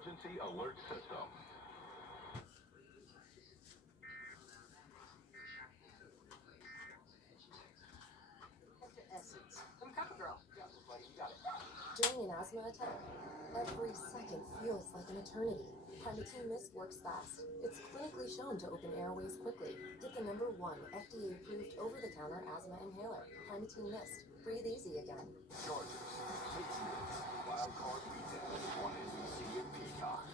emergency alert system. During an asthma attack, every second feels like an eternity. Primatene Mist works fast. It's clinically shown to open airways quickly. Get the #1 FDA-approved over-the-counter asthma inhaler. Primatene Mist. Breathe easy again. Georgia's Patriots Wild Card Weekend on NBC and Peacock.